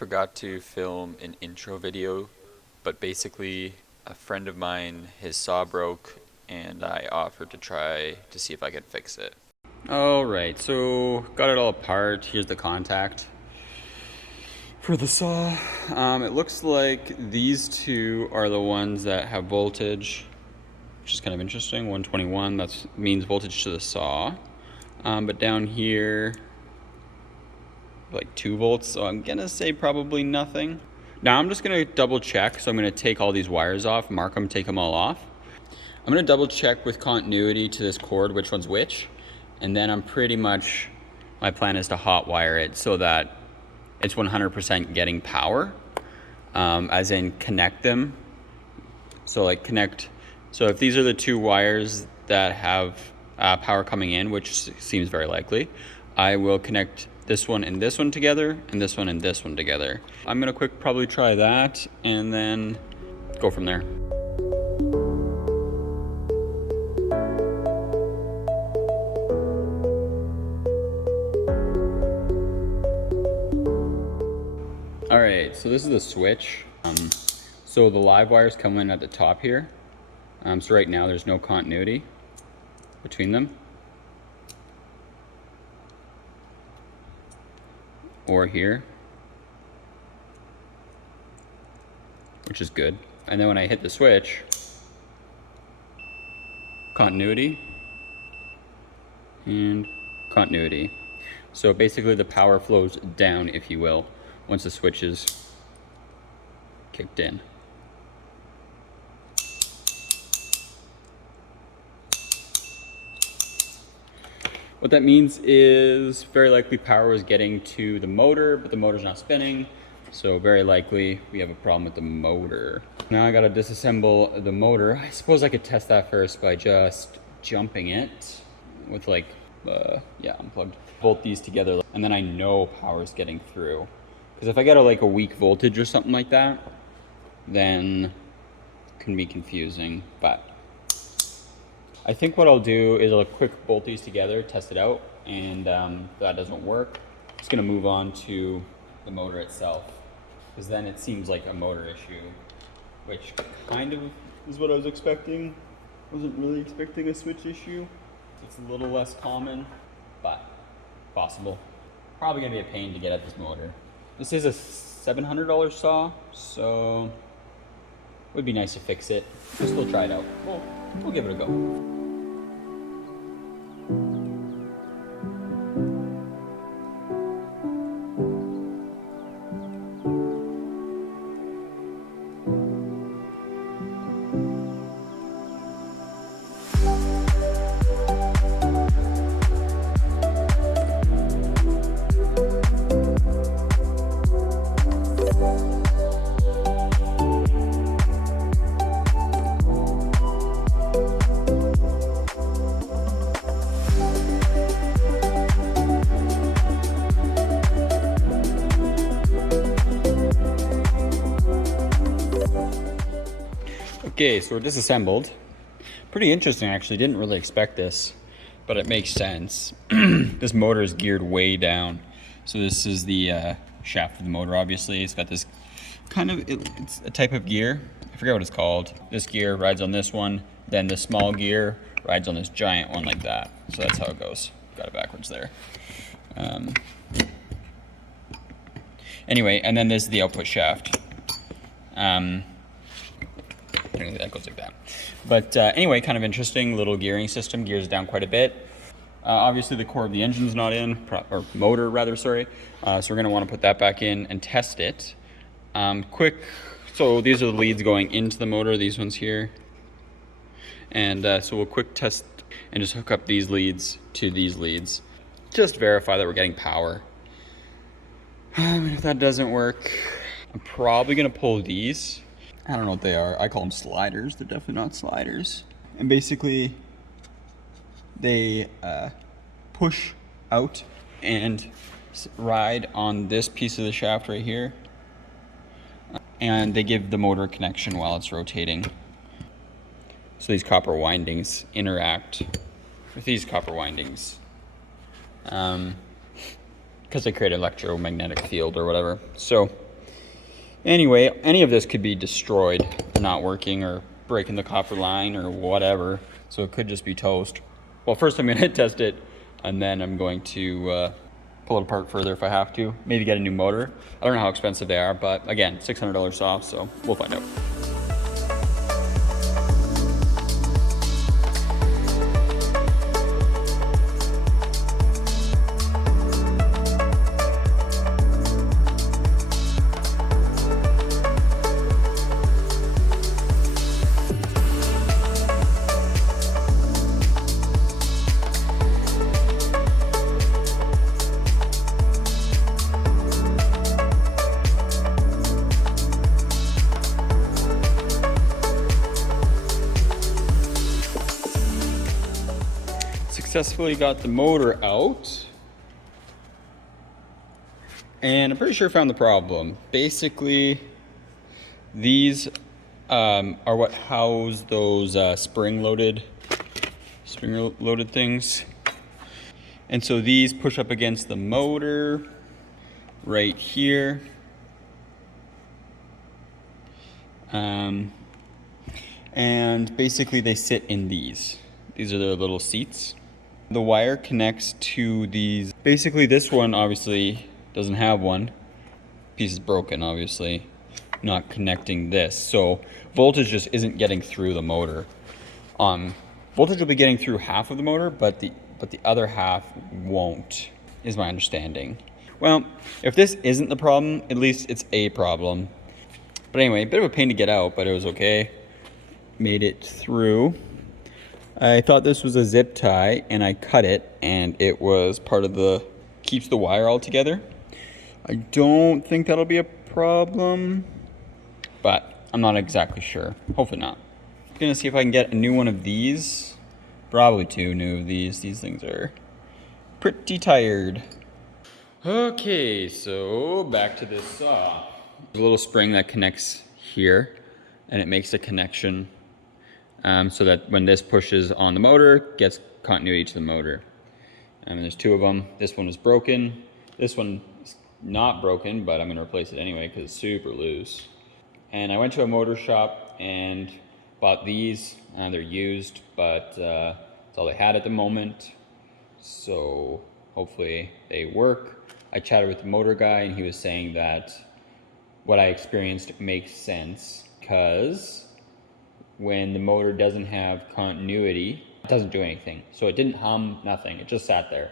forgot to film an intro video, but basically a friend of mine, his saw broke, and I offered to try to see if I could fix it. Alright, so got it all apart. Here's the contact for the saw. It looks like these two are the ones that have voltage, which is kind of interesting. 121, that means voltage to the saw. But down here, like 2 volts, so I'm gonna say probably nothing. Now I'm just gonna double check, so I'm gonna take all these wires off, mark them, take them all off. I'm gonna double check with continuity to this cord which one's which, and then my plan is to hot wire it so that it's 100% getting power, as in connect them. So if these are the 2 wires that have power coming in, which seems very likely, I will connect this one and this one together, and this one and this one together. I'm gonna probably try that, and then go from there. All right, so this is the switch. So the live wires come in at the top here. So right now there's no continuity between them. Or here, which is good. And then when I hit the switch, continuity and continuity. So basically the power flows down, if you will, once the switch is kicked in. What that means is very likely power is getting to the motor, but the motor's not spinning. So very likely we have a problem with the motor. Now I gotta disassemble the motor. I suppose I could test that first by just jumping it with unplugged. Bolt these together, and then I know power's getting through. Because if I get a weak voltage or something like that, then it can be confusing, but I think what I'll do is I'll quick bolt these together, test it out, and if that doesn't work, I'm just gonna move on to the motor itself, because then it seems like a motor issue, which kind of is what I was expecting. Wasn't really expecting a switch issue. It's a little less common, but possible. Probably gonna be a pain to get at this motor. This is a $700 saw, so it would be nice to fix it. We'll still try it out. We'll give it a go. Okay, so we're disassembled. Pretty interesting, actually. Didn't really expect this, but it makes sense. This motor is geared way down. So this is the shaft of the motor, obviously. It's got this it's a type of gear. I forget what it's called. This gear rides on this one, then the small gear rides on this giant one like that. So that's how it goes. Got it backwards there. Anyway, and then this is the output shaft. That goes like that. But anyway, kind of interesting little gearing system. Gears down quite a bit. Obviously the core of the engine's not in, or motor rather, sorry. So we're gonna wanna put that back in and test it. So these are the leads going into the motor, these ones here. And so we'll quick test and just hook up these leads to these leads. Just verify that we're getting power. And if that doesn't work, I'm probably gonna pull these. I don't know what they are. I call them sliders. They're definitely not sliders. And basically, they push out and ride on this piece of the shaft right here. And they give the motor connection while it's rotating. So these copper windings interact with these copper windings. Because they create an electromagnetic field or whatever. So Anyway, any of this could be destroyed, not working, or breaking the copper line or whatever. So it could just be toast. Well, first I'm gonna test it, and then I'm going to pull it apart further if I have to. Maybe get a new motor. I don't know how expensive they are, but again, $600 off, so we'll find out. Successfully got the motor out, and I'm pretty sure I found the problem. Basically, these are what house those spring-loaded things, and so these push up against the motor right here. And basically they sit in these. These are their little seats. The wire connects to these. Basically this one obviously doesn't have one. Piece is broken, obviously. Not connecting this. So voltage just isn't getting through the motor. Voltage will be getting through half of the motor, but the other half won't, is my understanding. Well, if this isn't the problem, at least it's a problem. But anyway, a bit of a pain to get out, but it was okay. Made it through. I thought this was a zip tie, and I cut it, and it was part of the, keeps the wire all together. I don't think that'll be a problem, but I'm not exactly sure. Hopefully not. I'm gonna see if I can get a new one of these. Probably two new of these. These things are pretty tired. Okay, so back to this saw. There's a little spring that connects here, and it makes a connection so that when this pushes on the motor, it gets continuity to the motor. And there's two of them. This one is broken. This one is not broken, but I'm gonna replace it anyway because it's super loose. And I went to a motor shop and bought these. They're used, but that's all they had at the moment. So hopefully they work. I chatted with the motor guy, and he was saying that what I experienced makes sense, because when the motor doesn't have continuity, it doesn't do anything. So it didn't hum, nothing, it just sat there.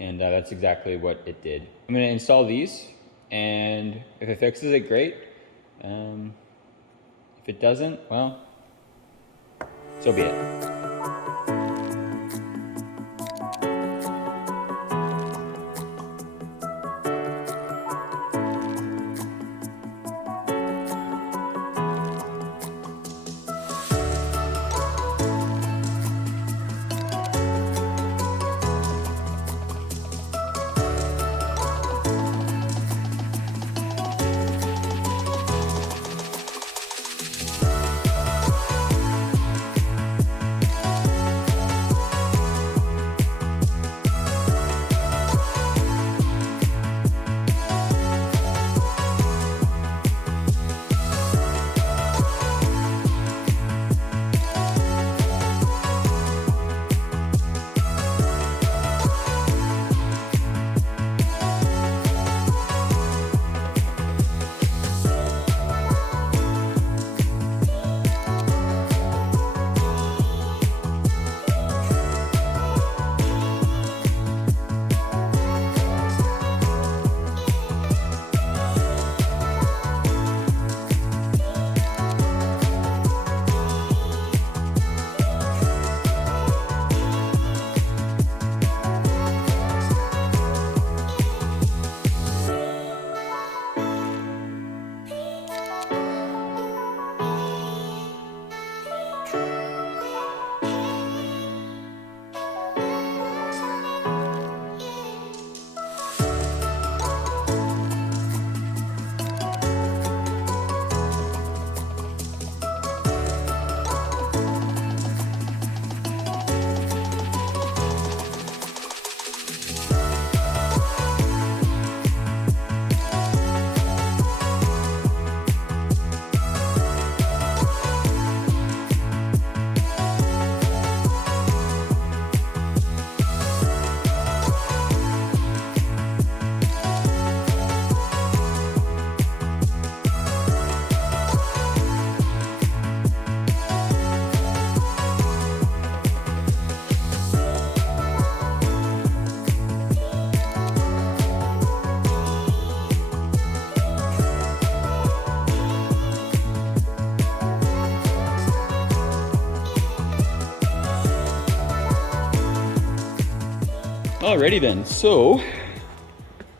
And that's exactly what it did. I'm gonna install these, and if it fixes it, great. If it doesn't, well, so be it. Alrighty then, so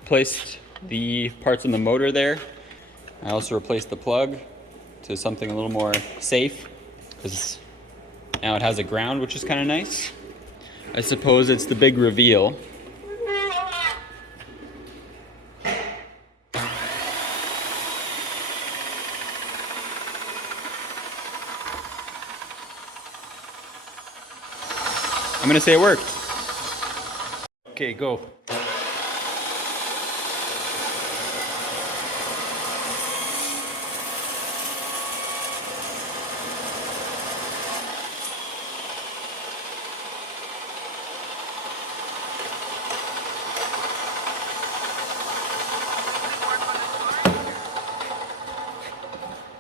placed the parts on the motor there. I also replaced the plug to something a little more safe because now it has a ground, which is kind of nice. I suppose it's the big reveal. I'm gonna say it worked. Okay, go.